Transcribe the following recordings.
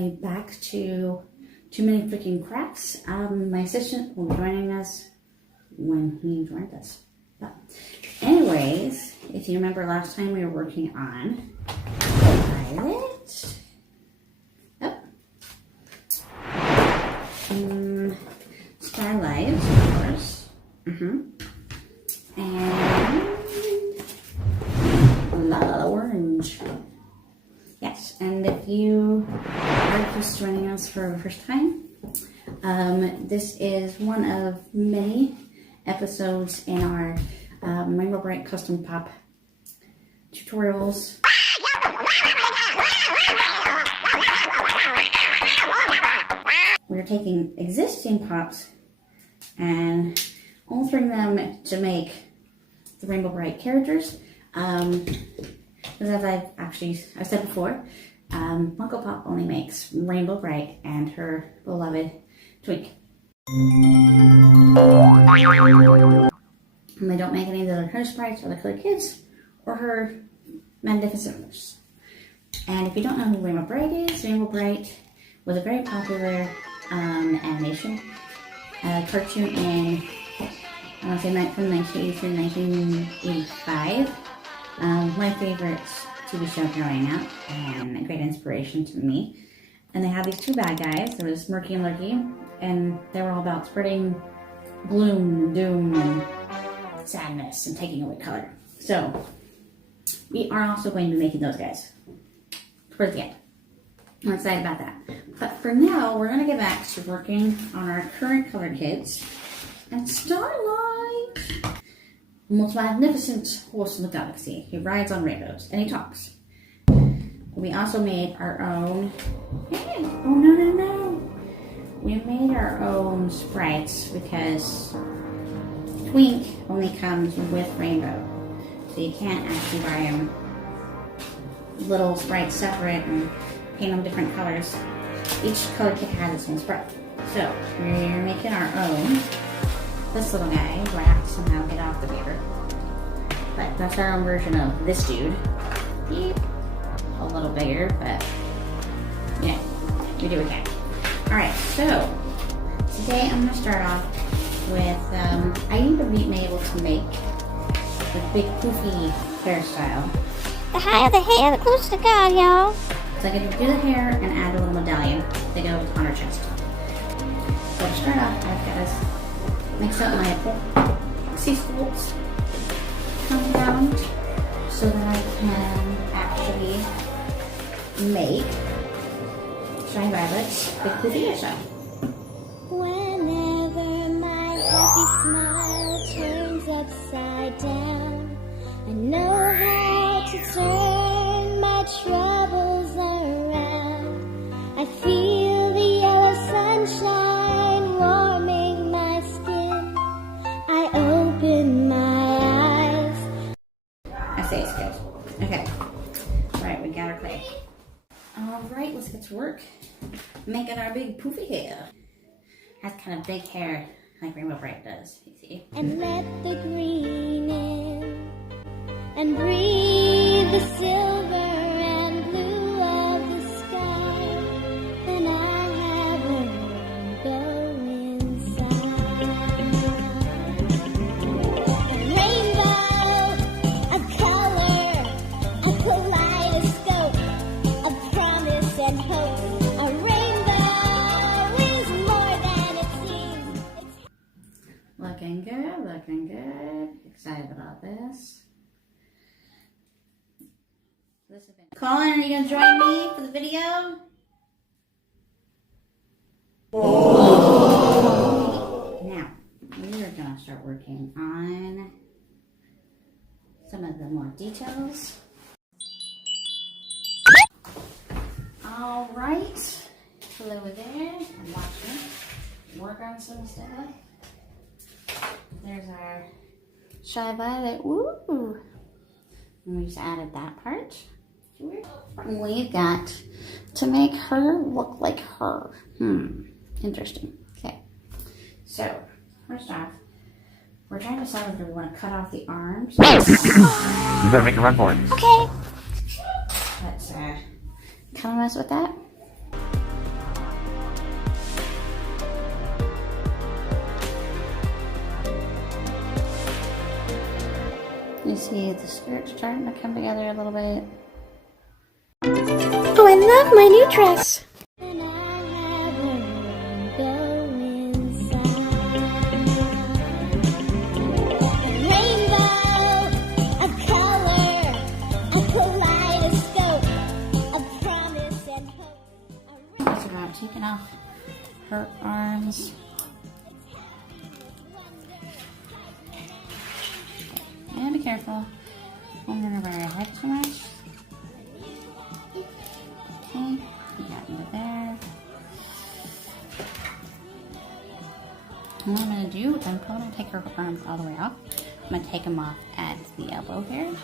everybody back to Too Many Freaking Crafts. My assistant will be joining us when he joins us. But anyways, if you remember last time we were working on Violet. Starlite, of course. And Lala Orange. Yes, and if you are just joining us for the first time, this is one of many episodes in our Rainbow Brite Custom Pop tutorials. We're taking existing pops and altering them to make the Rainbow Brite characters. As I've said before, Funko Pop only makes Rainbow Brite and her beloved Twink. And they don't make any of the other her sprites or the Colored Kids or her Magnificent. And if you don't know who Rainbow Brite is, Rainbow Brite was a very popular animation cartoon in, I want to say, from 1983 to 1985. My favorite TV show growing up and a great inspiration to me. And they had these two bad guys. There was Murky and Lurky, and they were all about spreading gloom, doom, and sadness and taking away color. So we are also going to be making those guys towards the end. I'm excited about that. But for now, we're going to get back to working on our current Colored Kids and Starlite, the most magnificent horse in the galaxy. He rides on rainbows and he talks. We also made our own. Oh no! We made our own sprites because Twink only comes with rainbow, so you can't actually buy them little sprites separate and paint them different colors. Each color kit has its own sprite. So we're making our own. This little guy, who I have to somehow get off the paper. But that's our own version of this dude. Beep. A little bigger, but yeah, we do what we can. Alright, so today I'm going to start off with, I need to be able to make the big poofy hairstyle. The higher the hair, the closer to God, y'all. So I can do the hair and add a little medallion to go on her chest. So to start off, I've got to mix up my sea spools, come down so that I can actually make Shiny Violet's big poofy hairstyle. Whenever my happy smile turns upside down, I know how to turn my troubles around. I feel the yellow sunshine warming my skin. I open my eyes. I say it's good. Okay. Alright, we got our clay. Alright, let's get to work making our big poofy hair. Has kind of big hair like Rainbow Brite does, you see. And let the green in and breathe the silver and blue of the sky. Then I have a rainbow inside. A rainbow, a color, a kaleidoscope, a promise and hope. A rainbow is more than it seems. Looking good, looking good. Excited about this. Colin, are you going to join me for the video? Now, we are going to start working on some of the more details. All right. Hello there. I'm watching. Work on some stuff. There's our Shy Violet. Woo! And we just added that part. We've got to make her look like her. Interesting. Okay. So, first off, we're trying to decide if we want to cut off the arms. You better make a run for it. Okay. Let's kind of mess with that. see the skirt's starting to come together a little bit. Oh, I love my new dress. And I have a rainbow inside. A rainbow, a color, a kaleidoscope, a promise and hope. It's about taking off her arms. And be careful. I'm gonna wear her head too much. Okay, we got into there. And what I'm gonna do, I'm probably gonna take her arms all the way off. I'm gonna take them off at the elbow here.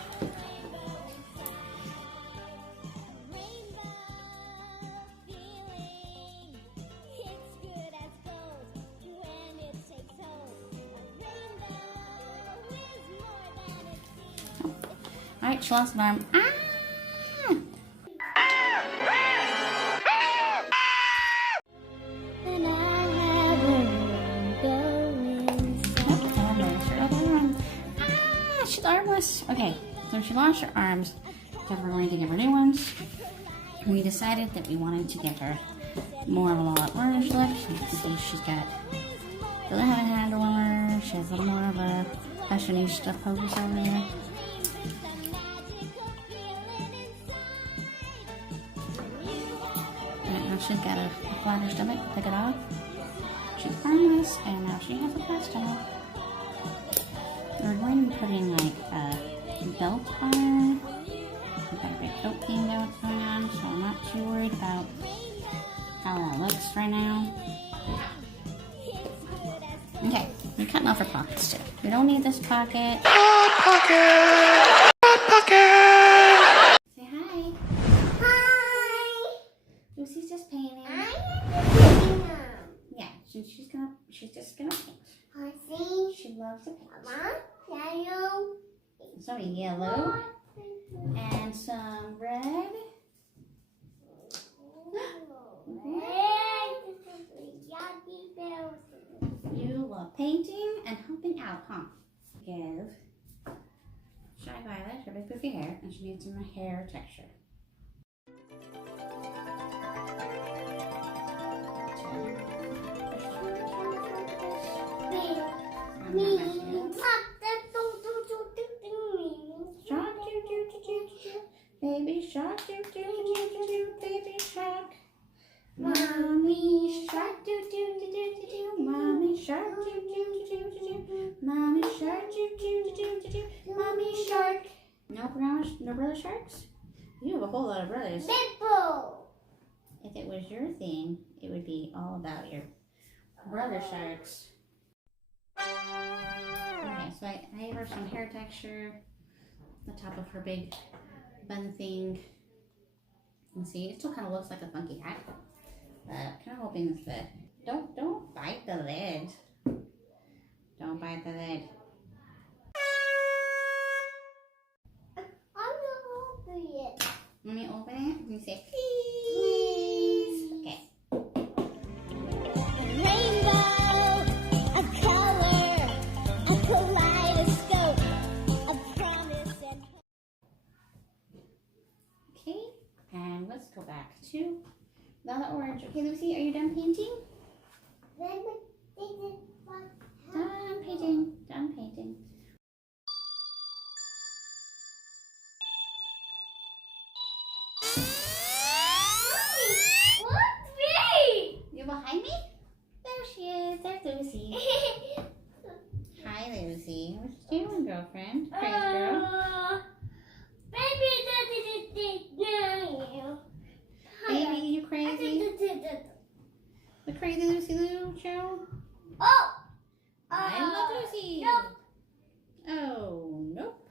Alright, she lost an arm. Ah! And I have a rainbow inside. And there's her other arm. Ah! She's armless. Okay, so she lost her arms. So we're going to give her new ones. We decided that we wanted to give her more of a Lala Orange look. You can see she's got the little handle on her. She has a little more of a fashionista pose over there. She's got a flatter stomach, take it off. She's armless, and now she has a flat stomach. We're going to be putting like a belt on her. We've got a big coat theme going on, so I'm not too worried about how that looks right now. Okay, we're cutting off her pockets too. We don't need this pocket. Pocket! Pocket! Say hi. Hi. Lucy's just painting. Yeah, she's just gonna paint. I see. She loves to paint. Mama, yellow. Some yellow and some red. You love painting and helping out, huh? Give Shy Violet her big poofy hair, and she needs some hair texture. Baby shark, do do do do do, baby shark. Mommy shark, do do do do do do. Mommy shark, do do do do do do. Mommy shark, do do do do do do. Mommy shark. No brother sharks? You have a whole lot of brothers. If it was your thing, it would be all about your brother sharks. Okay, so I gave her some hair texture. The top of her big bun thing. You can see it still kind of looks like a funky hat. Kind of hoping this the don't bite the lid. Don't bite the lid. Let me open it. Let me say please. Okay. Rainbow, a color, a kaleidoscope, a promise and hope. Okay, and let's go back to Lala Orange. Okay, Lucy, are you done painting? Done painting. Done painting. You behind me? There she is. There's Lucy. Hi, Lucy. What you doing, girlfriend? Crazy girl. Baby, you crazy? The crazy Lucy Lou show? I love Lucy. Oh, nope.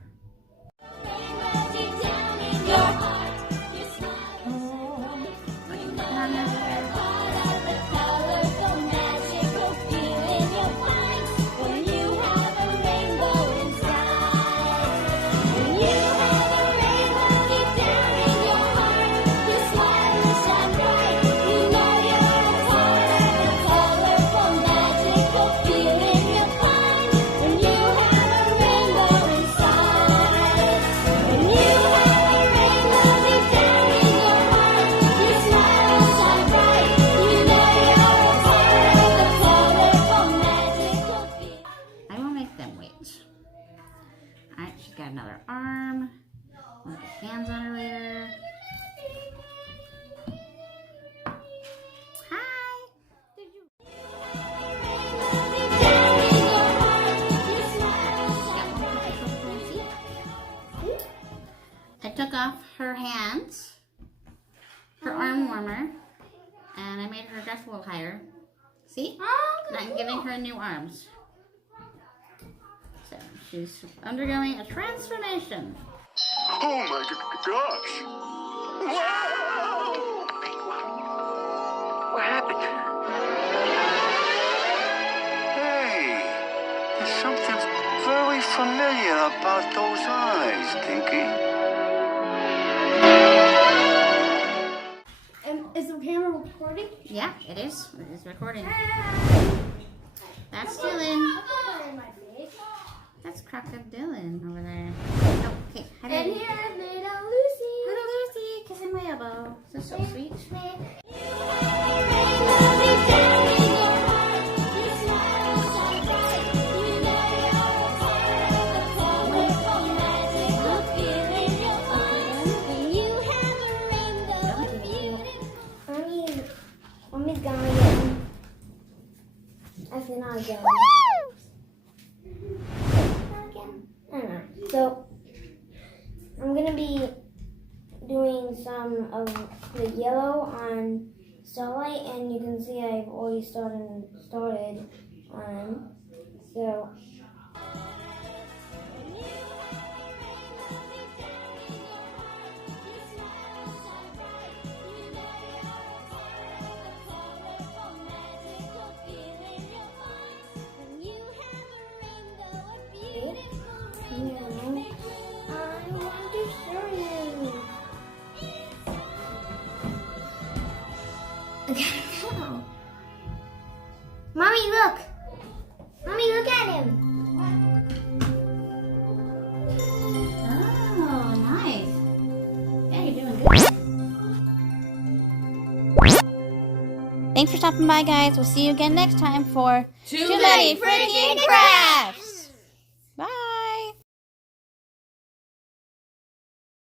Feeling your fun when you have a rainbow inside. scarf a little higher. See? Oh, Not giving her new arms. So she's undergoing a transformation. Oh my gosh! Wow! What happened? Hey, there's something very familiar about those eyes, Pinky. Is the camera recording? Yeah, it is. It is recording. That's Dylan. That's Crocodile over there. Oh, okay. And here's little Lucy. Little Lucy kissing my elbow. This is so sweet. Mommy's gone again. Actually, not again. Not again. I don't know. So, I'm going to be doing some of the yellow on Starlight, and you can see I've already started on. So, Mommy, look! Mommy, look at him! Oh, nice. Yeah, you're doing good. Thanks for stopping by, guys. We'll see you again next time for Too Many Freaking Crabs!